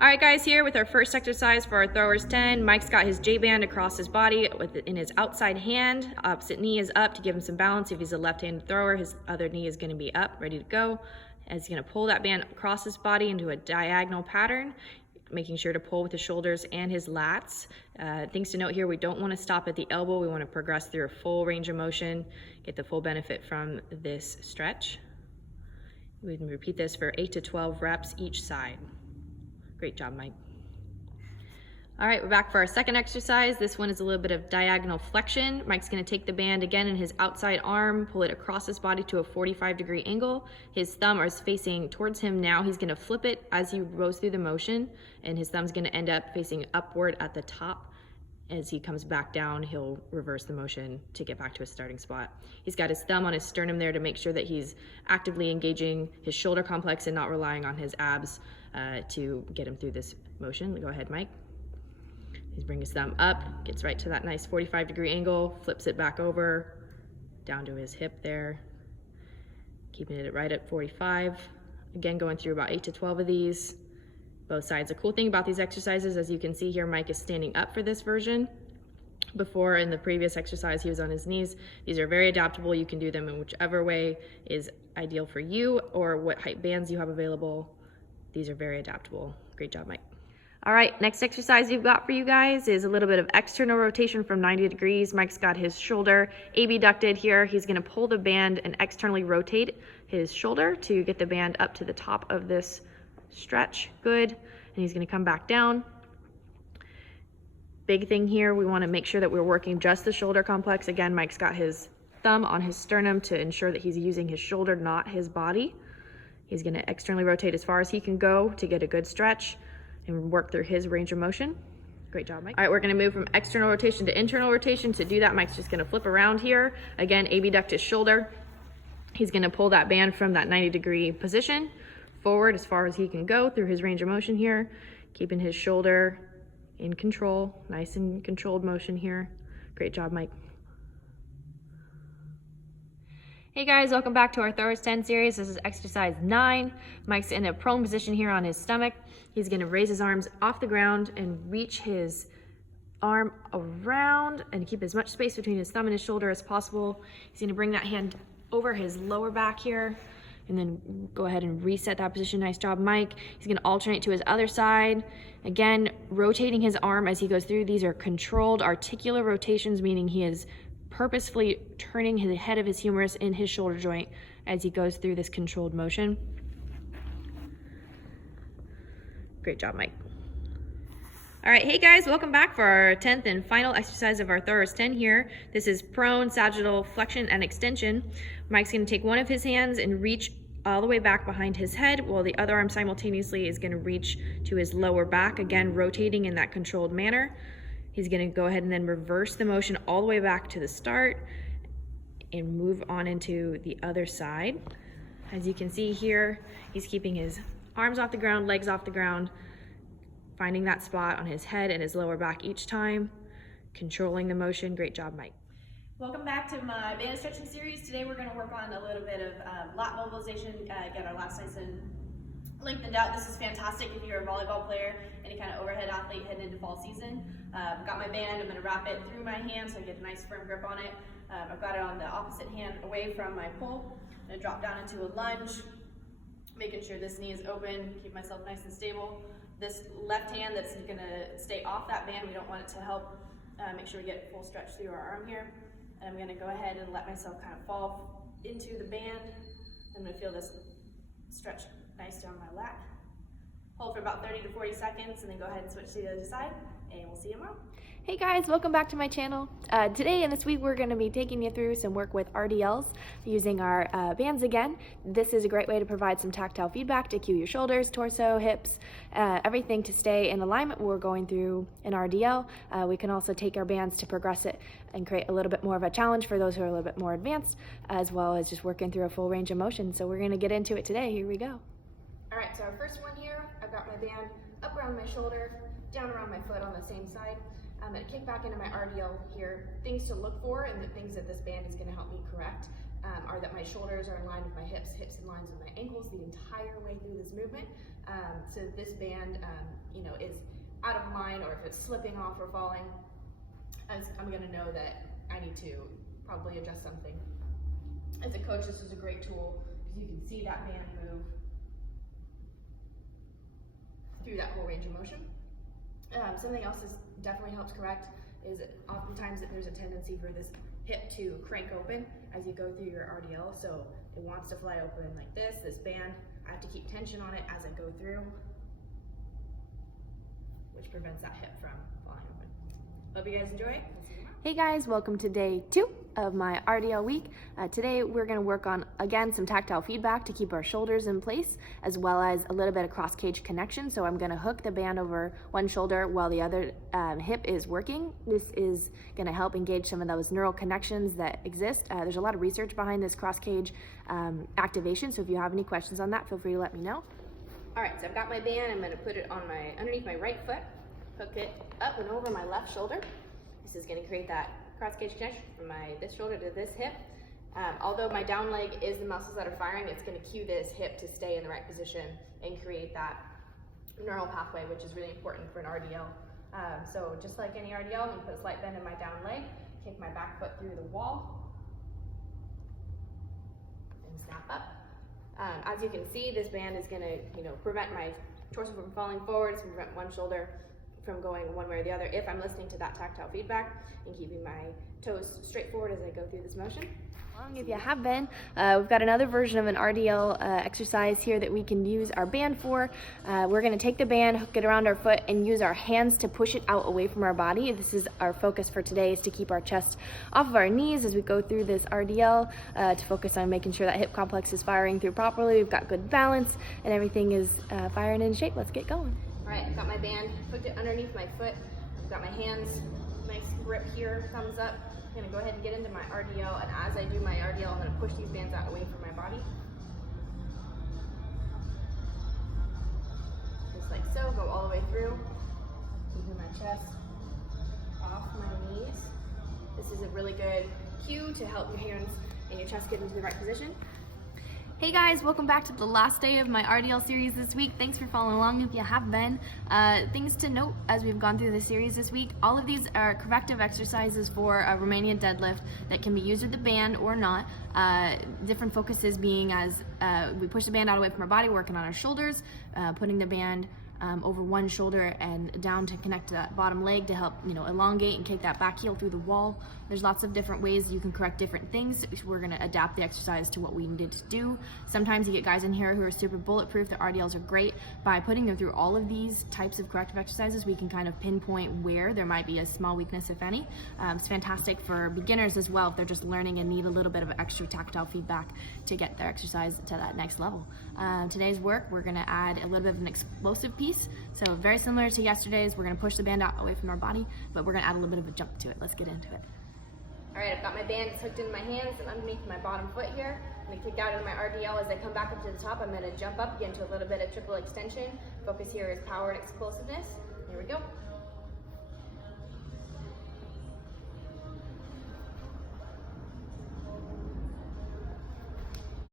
All right, guys, here with our first exercise for our throwers 10. Mike's got his J-band across his body in his outside hand. Opposite knee is up to give him some balance. If he's a left-handed thrower, his other knee is gonna be up, ready to go. As he's gonna pull that band across his body into a diagonal pattern, making sure to pull with his shoulders and his lats. Things to note here, we don't wanna stop at the elbow. We wanna progress through a full range of motion, get the full benefit from this stretch. We can repeat this for 8 to 12 reps each side. Great job, Mike. All right, we're back for our second exercise. This one is a little bit of diagonal flexion. Mike's gonna take the band again in his outside arm, pull it across his body to a 45-degree angle. His thumb is facing towards him now. He's gonna flip it as he goes through the motion, and his thumb's gonna end up facing upward at the top. As he comes back down, he'll reverse the motion to get back to his starting spot. He's got his thumb on his sternum there to make sure that he's actively engaging his shoulder complex and not relying on his abs to get him through this motion. Go ahead, Mike. He's bringing his thumb up, gets right to that nice 45-degree angle, flips it back over, down to his hip there, keeping it right at 45. Again, going through about 8 to 12 of these. Both sides. The cool thing about these exercises, as you can see here, Mike is standing up for this version. Before, in the previous exercise, he was on his knees. These are very adaptable. You can do them in whichever way is ideal for you or what height bands you have available. These are very adaptable. Great job, Mike. All right, next exercise we've got for you guys is a little bit of external rotation from 90 degrees. Mike's got his shoulder abducted here. He's gonna pull the band and externally rotate his shoulder to get the band up to the top of this stretch. Good. And he's gonna come back down. Big thing here, we wanna make sure that we're working just the shoulder complex. Again, Mike's got his thumb on his sternum to ensure that he's using his shoulder, not his body. He's gonna externally rotate as far as he can go to get a good stretch and work through his range of motion. Great job, Mike. All right, we're gonna move from external rotation to internal rotation. To do that, Mike's just gonna flip around here. Again, abduct his shoulder. He's gonna pull that band from that 90-degree position forward as far as he can go through his range of motion here, keeping his shoulder in control, nice and controlled motion here. Great job, Mike. Hey guys, welcome back to our Throwers 10 series. This is exercise 9. Mike's in a prone position here on his stomach. He's gonna raise his arms off the ground and reach his arm around and keep as much space between his thumb and his shoulder as possible. He's gonna bring that hand over his lower back here and then go ahead and reset that position. Nice job, Mike. He's gonna alternate to his other side. Again, rotating his arm as he goes through. These are controlled articular rotations, meaning he is purposefully turning the head of his humerus in his shoulder joint as he goes through this controlled motion. Great job, Mike. All right, hey guys, welcome back for our 10th and final exercise of our Throwers 10 here. This is prone sagittal flexion and extension. Mike's gonna take one of his hands and reach all the way back behind his head, while the other arm simultaneously is gonna reach to his lower back, again, rotating in that controlled manner. He's gonna go ahead and then reverse the motion all the way back to the start and move on into the other side. As you can see here, he's keeping his arms off the ground, legs off the ground, finding that spot on his head and his lower back each time, controlling the motion. Great job, Mike. Welcome back to my band stretching series. Today we're gonna work on a little bit of lat mobilization, get our lats nice and lengthened out. This is fantastic if you're a volleyball player, any kind of overhead athlete heading into fall season. I've got my band, I'm gonna wrap it through my hand so I get a nice firm grip on it. I've got it on the opposite hand away from my pull. I'm gonna drop down into a lunge, making sure this knee is open, keep myself nice and stable. This left hand that's gonna stay off that band, we don't want it to help make sure we get full stretch through our arm here. And I'm gonna go ahead and let myself kind of fall into the band. I'm gonna feel this stretch nice down my lat. Hold for about 30 to 40 seconds and then go ahead and switch to the other side, and we'll see you tomorrow. Hey guys, welcome back to my channel. Today and this week we're going to be taking you through some work with RDLs using our bands again. This is a great way to provide some tactile feedback to cue your shoulders, torso, hips, everything to stay in alignment. We're going through an RDL. We can also take our bands to progress it and create a little bit more of a challenge for those who are a little bit more advanced, as well as just working through a full range of motion. So we're going to get into it today. Here we go. All right, so our first one here, I've got my band up around my shoulder, down around my foot on the same side. I'm going to kick back into my RDL here. Things to look for and the things that this band is going to help me correct. are that my shoulders are in line with my hips, hips in line with my ankles the entire way through this movement. So this band, is out of line, or if it's slipping off or falling, I'm gonna know that I need to probably adjust something. As a coach, this is a great tool because you can see that band move through that whole range of motion. Something else this definitely helps correct is oftentimes that there's a tendency for this hip to crank open as you go through your RDL. So it wants to fly open like this band. I have to keep tension on it as I go through, which prevents that hip from flying open. Hope you guys enjoy it. Hey guys, welcome to day 2 of my RDL week. Today we're going to work on, again, some tactile feedback to keep our shoulders in place, as well as a little bit of cross cage connection. So I'm going to hook the band over one shoulder while the other hip is working. This is going to help engage some of those neural connections that exist. There's a lot of research behind this cross cage activation, so if you have any questions on that, feel free to let me know. All right, so I've got my band. I'm going to put it on underneath my right foot, hook it up and over my left shoulder. This is going to create that cross cage connection from this shoulder to this hip. Although my down leg is the muscles that are firing, it's going to cue this hip to stay in the right position and create that neural pathway, which is really important for an RDL. So just like any RDL, I'm going to put a slight bend in my down leg, kick my back foot through the wall, and snap up. As you can see, this band is going to prevent my torso from falling forward. It's going to prevent one shoulder from going one way or the other if I'm listening to that tactile feedback and keeping my toes straight forward as I go through this motion. If you have been, we've got another version of an RDL exercise here that we can use our band for. We're going to take the band, hook it around our foot, and use our hands to push it out away from our body. This is our focus for today, is to keep our chest off of our knees as we go through this RDL, to focus on making sure that hip complex is firing through properly. We've got good balance and everything is firing in shape. Let's get going. All right, I've got my band, hooked it underneath my foot. I've got my hands, nice grip here, thumbs up. I'm gonna go ahead and get into my RDL, and as I do my RDL, I'm gonna push these bands out away from my body. Just like so, go all the way through. Keeping my chest off my knees. This is a really good cue to help your hands and your chest get into the right position. Hey guys, welcome back to the last day of my RDL series this week. Thanks for following along if you have been. Things to note as we've gone through the series this week, all of these are corrective exercises for a Romanian deadlift that can be used with the band or not. Different focuses being as we push the band out away from our body, working on our shoulders, putting the band over one shoulder and down to connect to that bottom leg to help elongate and kick that back heel through the wall. There's lots of different ways you can correct different things. We're going to adapt the exercise to what we needed to do. Sometimes you get guys in here who are super bulletproof. The RDLs are great. By putting them through all of these types of corrective exercises, we can kind of pinpoint where there might be a small weakness, if any. It's fantastic for beginners as well if they're just learning and need a little bit of extra tactile feedback to get their exercise to that next level. Today's work, we're going to add a little bit of an explosive piece. So very similar to yesterday's, we're going to push the band out away from our body, but we're going to add a little bit of a jump to it. Let's get into it. All right, I've got my band hooked in my hands and underneath my bottom foot here. I'm going to kick out into my RDL. As I come back up to the top, I'm going to jump up, get into a little bit of triple extension. Focus here is power and explosiveness. Here we go.